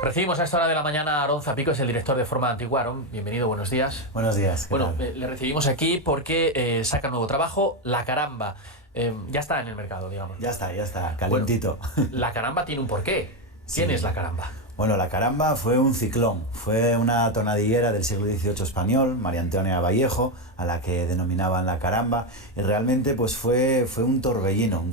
Recibimos a esta hora de la mañana a Aarón Zapico, es el director de Forma Antigua. Aarón, bienvenido, buenos días. Buenos días. Bueno, le recibimos aquí porque saca un nuevo trabajo, La Caramba. Ya está en el mercado, digamos. Ya está, calentito. Bueno, La Caramba tiene un porqué. ¿Quién es La Caramba? Bueno, La Caramba fue un ciclón, fue una tonadillera del siglo XVIII español, María Antonia Vallejo, a la que denominaban La Caramba, y realmente pues fue un torbellino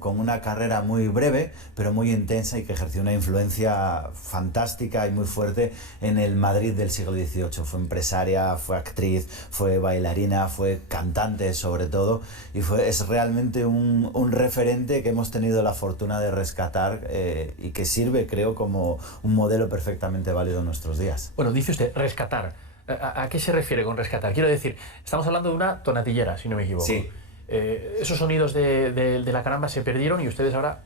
con una carrera muy breve, pero muy intensa y que ejerció una influencia fantástica y muy fuerte en el Madrid del siglo XVIII. Fue empresaria, fue actriz, fue bailarina, fue cantante sobre todo, y es realmente un referente que hemos tenido la fortuna de rescatar y que sirve, creo, como un modelo perfectamente válido en nuestros días. Bueno, dice usted rescatar. ¿A qué se refiere con rescatar? Quiero decir, estamos hablando de una tonadillera, si no me equivoco. Sí. Esos sonidos de La Caramba se perdieron y ustedes ahora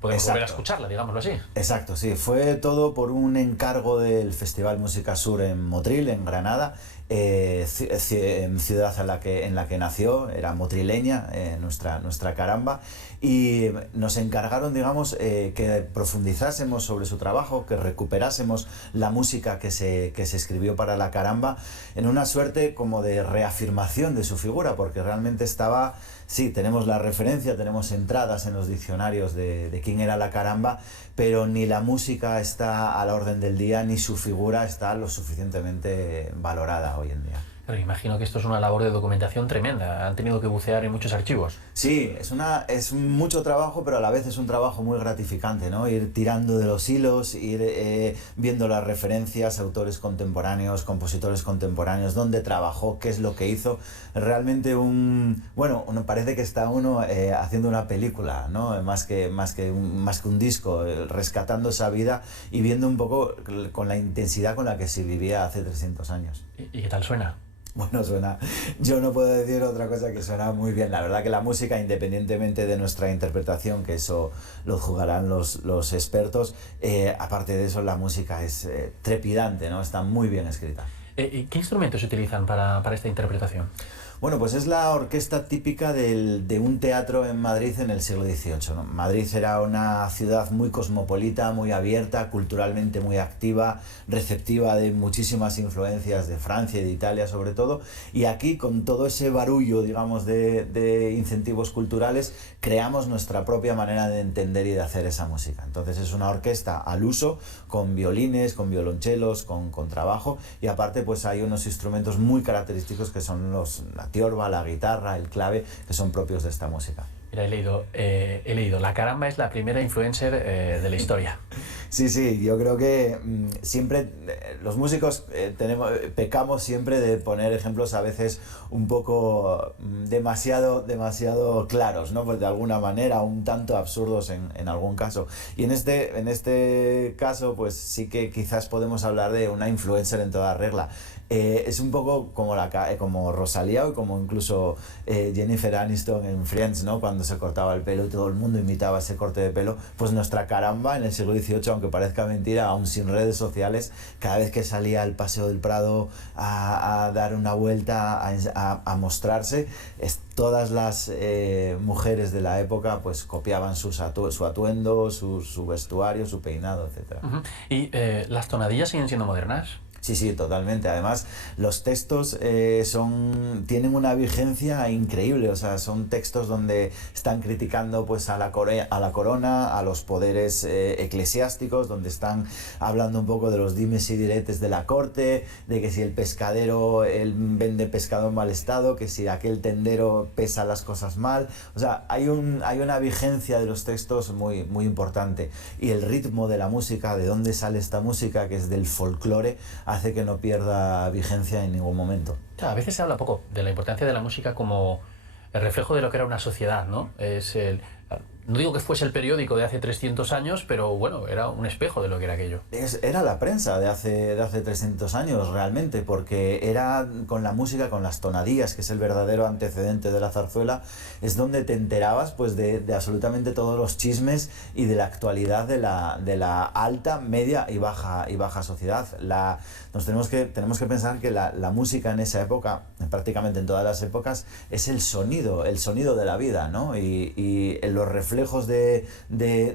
pueden volver a escucharla, digámoslo así. Exacto, sí. Fue todo por un encargo del Festival Música Sur en Motril, en Granada, ciudad en la que nació, era motrileña, nuestra Caramba, y nos encargaron, digamos, que profundizásemos sobre su trabajo, que recuperásemos la música que se escribió para La Caramba, en una suerte como de reafirmación de su figura, porque realmente estaba... Sí, tenemos la referencia, tenemos entradas en los diccionarios de quién era La Caramba, pero ni la música está a la orden del día, ni su figura está lo suficientemente valorada hoy en día. Pero imagino que esto es una labor de documentación tremenda. Han tenido que bucear en muchos archivos. Sí, es mucho trabajo, pero a la vez es un trabajo muy gratificante, ¿no? Ir tirando de los hilos, ir viendo las referencias, autores contemporáneos, compositores contemporáneos, dónde trabajó, qué es lo que hizo. Realmente parece que está uno haciendo una película, ¿no? Más que un disco, rescatando esa vida y viendo un poco con la intensidad con la que se vivía hace 300 años. ¿Y qué tal suena? Bueno, suena, yo no puedo decir otra cosa que suena muy bien. La verdad que la música, independientemente de nuestra interpretación, que eso lo juzgarán los expertos, aparte de eso la música es trepidante, ¿no? Está muy bien escrita. ¿Qué instrumentos se utilizan para esta interpretación? Bueno, pues es la orquesta típica de un teatro en Madrid en el siglo XVIII, ¿no? Madrid era una ciudad muy cosmopolita, muy abierta, culturalmente muy activa, receptiva de muchísimas influencias de Francia y de Italia sobre todo, y aquí con todo ese barullo, digamos, de incentivos culturales, creamos nuestra propia manera de entender y de hacer esa música. Entonces es una orquesta al uso, con violines, con violonchelos, con contrabajo, y aparte pues hay unos instrumentos muy característicos que son la tiorba, la guitarra, el clave, que son propios de esta música. Mira, he leído, La Caramba es la primera influencer de la historia. Sí, yo creo que siempre los músicos pecamos siempre de poner ejemplos a veces un poco demasiado claros, ¿no? Pues de alguna manera, un tanto absurdos en algún caso. Y en este caso, pues sí que quizás podemos hablar de una influencer en toda regla. Es un poco como Rosalía o como incluso Jennifer Aniston en Friends, ¿no? Cuando se cortaba el pelo y todo el mundo imitaba ese corte de pelo. Pues nuestra Caramba en el siglo XVIII, aunque parezca mentira, aún sin redes sociales, cada vez que salía al Paseo del Prado a dar una vuelta, a mostrarse, todas las mujeres de la época pues copiaban su atuendo, su vestuario, su peinado, etc. Uh-huh. ¿Y las tonadillas siguen siendo modernas? Sí, totalmente. Además, los textos tienen una vigencia increíble. O sea, son textos donde están criticando pues a la corona, a los poderes eclesiásticos, donde están hablando un poco de los dimes y diretes de la corte, de que si el pescadero él vende pescado en mal estado, que si aquel tendero pesa las cosas mal. O sea, hay una vigencia de los textos muy, muy importante. Y el ritmo de la música, de dónde sale esta música, que es del folclore, hace que no pierda vigencia en ningún momento. A veces se habla poco de la importancia de la música como el reflejo de lo que era una sociedad, ¿no? No digo que fuese el periódico de hace 300 años, pero bueno, era un espejo de lo que era aquello. Era la prensa de hace 300 años realmente, porque era con la música, con las tonadillas, que es el verdadero antecedente de la zarzuela, es donde te enterabas pues de absolutamente todos los chismes y de la actualidad de la alta, media y baja sociedad. Tenemos que pensar que la música en esa época, prácticamente en todas las épocas, es el sonido de la vida, ¿no? Y lo los reflejos de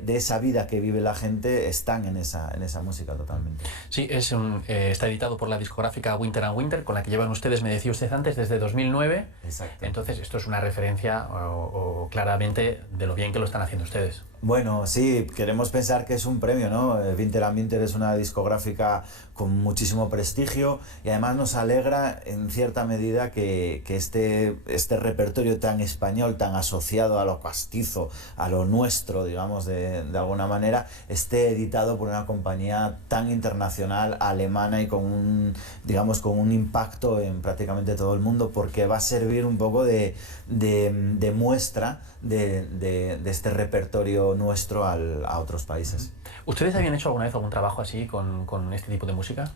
esa vida que vive la gente están en esa música totalmente. Sí, está editado por la discográfica Winter and Winter, con la que llevan ustedes, me decía usted antes, desde 2009. Exacto. Entonces, esto es una referencia o claramente de lo bien que lo están haciendo ustedes. Bueno, sí, queremos pensar que es un premio, ¿no? Winter and Winter es una discográfica con muchísimo prestigio y además nos alegra en cierta medida que este repertorio tan español, tan asociado a lo castizo, a lo nuestro, digamos, de alguna manera, esté editado por una compañía tan internacional, alemana y con un impacto en prácticamente todo el mundo, porque va a servir un poco de muestra de este repertorio nuestro a otros países. ¿Ustedes habían hecho alguna vez algún trabajo así con este tipo de música?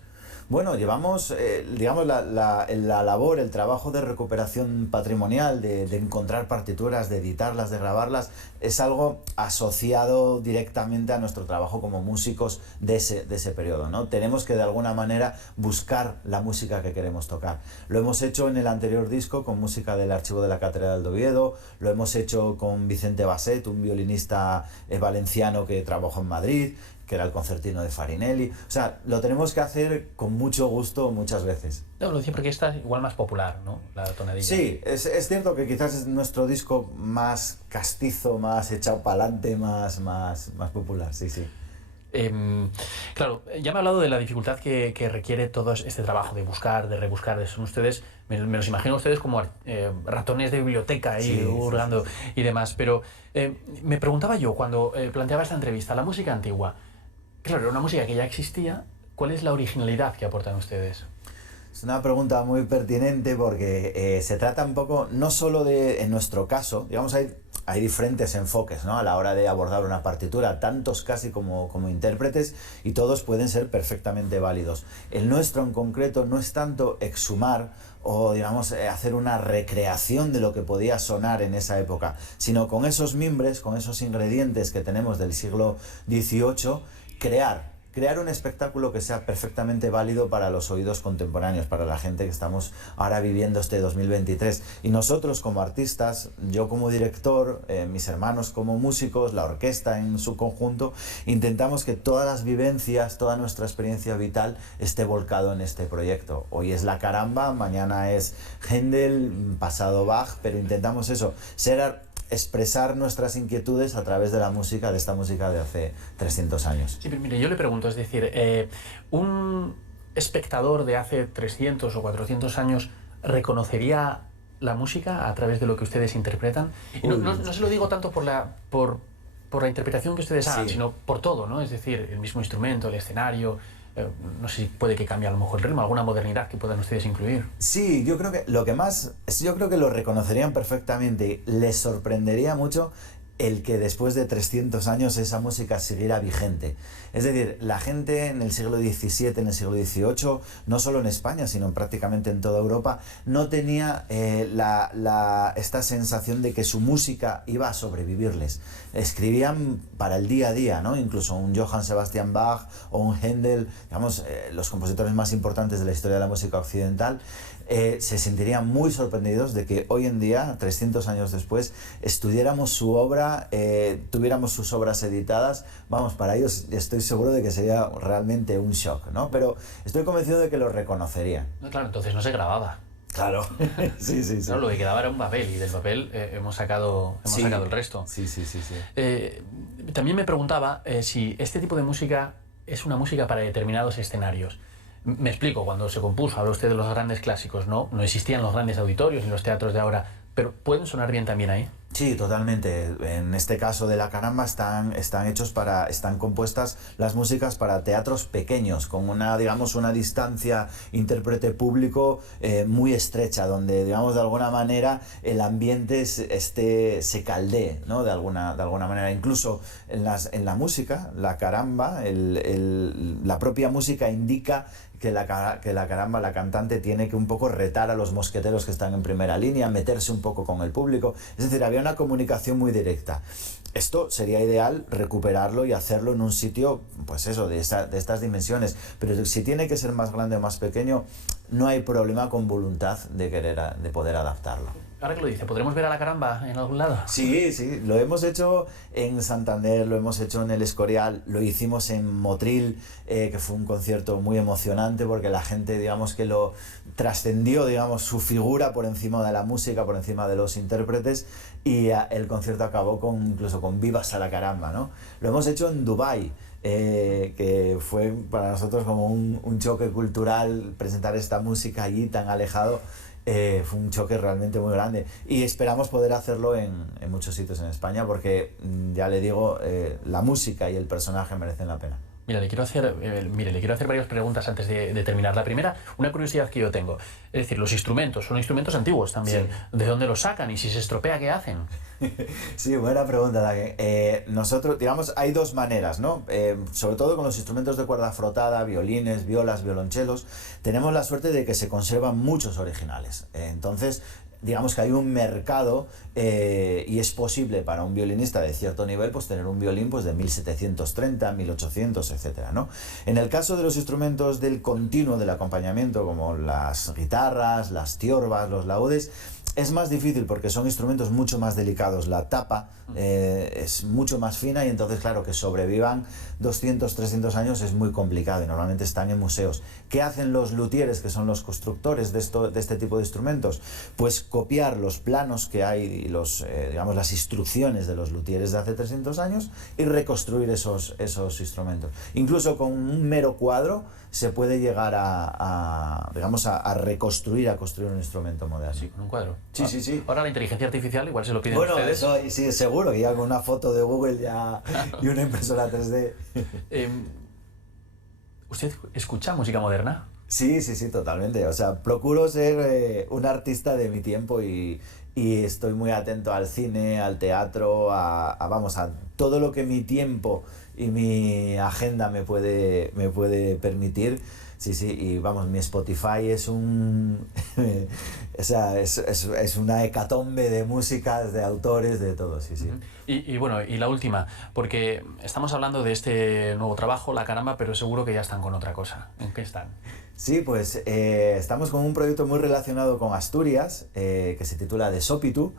Bueno, llevamos, digamos, la labor, el trabajo de recuperación patrimonial, de encontrar partituras, de editarlas, de grabarlas, es algo asociado directamente a nuestro trabajo como músicos de ese periodo, ¿no? Tenemos que de alguna manera buscar la música que queremos tocar. Lo hemos hecho en el anterior disco con música del Archivo de la Catedral de Oviedo, lo hemos hecho con Vicente Basset, un violinista valenciano que trabajó en Madrid, que era el concertino de Farinelli. O sea, lo tenemos que hacer con mucho gusto muchas veces. No, lo decía porque esta es igual más popular, ¿no? La tonadilla. Sí, es cierto que quizás es nuestro disco más castizo, más echado para adelante, más popular, sí, sí. Claro, ya me ha hablado de la dificultad que requiere todo este trabajo de buscar, de rebuscar. Son ustedes, me los imagino a ustedes como ratones de biblioteca ahí, sí, hurgando, sí, sí. Y demás. Pero me preguntaba yo, cuando planteaba esta entrevista, la música antigua, claro, era una música que ya existía. ¿Cuál es la originalidad que aportan ustedes? Es una pregunta muy pertinente porque se trata un poco, no solo de, en nuestro caso, digamos, hay diferentes enfoques, ¿no? A la hora de abordar una partitura, tantos casi como intérpretes, y todos pueden ser perfectamente válidos. El nuestro en concreto no es tanto exhumar o, digamos, hacer una recreación de lo que podía sonar en esa época, sino con esos mimbres, con esos ingredientes que tenemos del siglo XVIII, crear un espectáculo que sea perfectamente válido para los oídos contemporáneos, para la gente que estamos ahora viviendo este 2023. Y nosotros como artistas, yo como director, mis hermanos como músicos, la orquesta en su conjunto, intentamos que todas las vivencias, toda nuestra experiencia vital esté volcado en este proyecto. Hoy es la caramba, mañana es Händel, pasado Bach, pero intentamos eso, expresar nuestras inquietudes a través de la música, de esta música de hace 300 años. Sí, pero mire, yo le pregunto, es decir, un espectador de hace 300 o 400 años reconocería la música a través de lo que ustedes interpretan. Y no se lo digo tanto por la interpretación que ustedes hagan, sí, sino por todo, ¿no? Es decir, el mismo instrumento, el escenario. No sé si puede que cambie a lo mejor el ritmo, alguna modernidad que puedan ustedes incluir. Sí, yo creo que yo creo que lo reconocerían perfectamente. Les sorprendería mucho el que después de 300 años esa música siguiera vigente. Es decir, la gente en el siglo XVII, en el siglo XVIII, no solo en España, sino prácticamente en toda Europa, no tenía esta sensación de que su música iba a sobrevivirles. Escribían para el día a día, ¿no? Incluso un Johann Sebastian Bach o un Händel, digamos, los compositores más importantes de la historia de la música occidental, se sentirían muy sorprendidos de que hoy en día, 300 años después, estudiáramos su obra, tuviéramos sus obras editadas. Vamos, para ellos estoy seguro de que sería realmente un shock, ¿no? Pero estoy convencido de que lo reconocerían. No, claro, entonces no se grababa. Claro, sí. No, lo que quedaba era un papel y del papel hemos sacado el resto. Sí. También me preguntaba si este tipo de música es una música para determinados escenarios. Me explico, cuando se compuso, habla usted de los grandes clásicos, ¿no? No existían los grandes auditorios ni los teatros de ahora, pero ¿pueden sonar bien también ahí? Sí, totalmente. En este caso de La Caramba están compuestas las músicas para teatros pequeños, con una distancia intérprete-público muy estrecha, donde, digamos, de alguna manera el ambiente se caldee, ¿no? De alguna manera. Incluso en la música, La Caramba, la propia música indica que la caramba, la cantante tiene que un poco retar a los mosqueteros que están en primera línea, meterse un poco con el público. Es decir, había una comunicación muy directa. Esto sería ideal recuperarlo y hacerlo en un sitio, pues eso, de estas dimensiones. Pero si tiene que ser más grande o más pequeño, no hay problema con voluntad de poder adaptarlo. Ahora que lo dice, ¿podremos ver a La Caramba en algún lado? Sí, sí, lo hemos hecho en Santander, lo hemos hecho en el Escorial, lo hicimos en Motril, que fue un concierto muy emocionante porque la gente, digamos, que lo trascendió, digamos, su figura por encima de la música, por encima de los intérpretes, y el concierto acabó incluso con Vivas a la Caramba, ¿no? Lo hemos hecho en Dubái. Que fue para nosotros como un choque cultural presentar esta música allí tan alejado. Fue un choque realmente muy grande y esperamos poder hacerlo en muchos sitios en España porque ya le digo, la música y el personaje merecen la pena. Mira, le quiero hacer varias preguntas antes de terminar. La primera, una curiosidad que yo tengo. Es decir, los instrumentos, son instrumentos antiguos también. Sí. ¿De dónde los sacan? Y si se estropea, ¿qué hacen? Sí, buena pregunta, Dagen. Nosotros, digamos, hay dos maneras, ¿no? Sobre todo con los instrumentos de cuerda frotada, violines, violas, violonchelos, tenemos la suerte de que se conservan muchos originales. Entonces, digamos que hay un mercado y es posible para un violinista de cierto nivel pues tener un violín pues de 1730, 1800, etcétera, ¿no? En el caso de los instrumentos del continuo del acompañamiento como las guitarras, las tiorbas, los laúdes, es más difícil porque son instrumentos mucho más delicados. La tapa es mucho más fina y entonces, claro, que sobrevivan 200, 300 años es muy complicado y normalmente están en museos. ¿Qué hacen los luthieres, que son los constructores de este tipo de instrumentos? Pues copiar los planos que hay y digamos, las instrucciones de los luthieres de hace 300 años y reconstruir esos instrumentos. Incluso con un mero cuadro se puede llegar digamos, a reconstruir, a construir un instrumento moderno. Sí, con un cuadro. Sí, sí, sí. Ahora la inteligencia artificial igual se lo piden ustedes. Bueno, eso sí, seguro que ya con una foto de Google ya y una impresora 3D. ¿Usted escucha música moderna? Sí, sí, sí, totalmente. O sea, procuro ser un artista de mi tiempo y estoy muy atento al cine, al teatro, vamos, a todo lo que mi tiempo y mi agenda me puede permitir. Sí, sí, y vamos, mi Spotify es o sea, es una hecatombe de músicas, de autores, de todo, sí, sí. Y bueno, y la última, porque estamos hablando de este nuevo trabajo, La Caramba, pero seguro que ya están con otra cosa. ¿En qué están? Sí, pues estamos con un proyecto muy relacionado con Asturias, que se titula De Sópitu,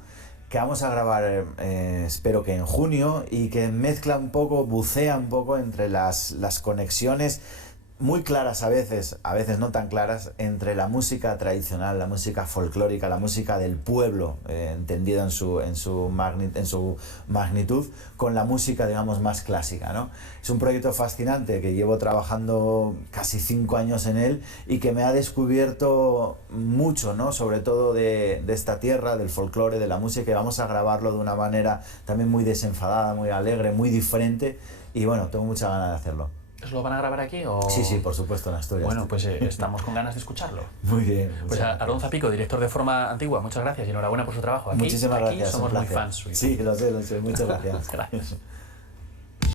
que vamos a grabar, espero que en junio, y que mezcla un poco, bucea un poco entre las conexiones muy claras a veces no tan claras, entre la música tradicional, la música folclórica, la música del pueblo, entendida en su magnitud, con la música, digamos, más clásica, ¿no? Es un proyecto fascinante que llevo trabajando casi 5 años en él y que me ha descubierto mucho, ¿no? Sobre todo de esta tierra, del folclore, de la música, y vamos a grabarlo de una manera también muy desenfadada, muy alegre, muy diferente, y bueno, tengo mucha ganas de hacerlo. ¿Os lo van a grabar aquí o...? Sí, sí, por supuesto, en Asturias. Bueno, pues estamos con ganas de escucharlo. Muy bien. Pues Aarón Zapico, director de Forma Antigua, muchas gracias y enhorabuena por su trabajo. Muchísimas gracias. Somos muy fans suyos. Sí, lo sé, muchas gracias. Gracias.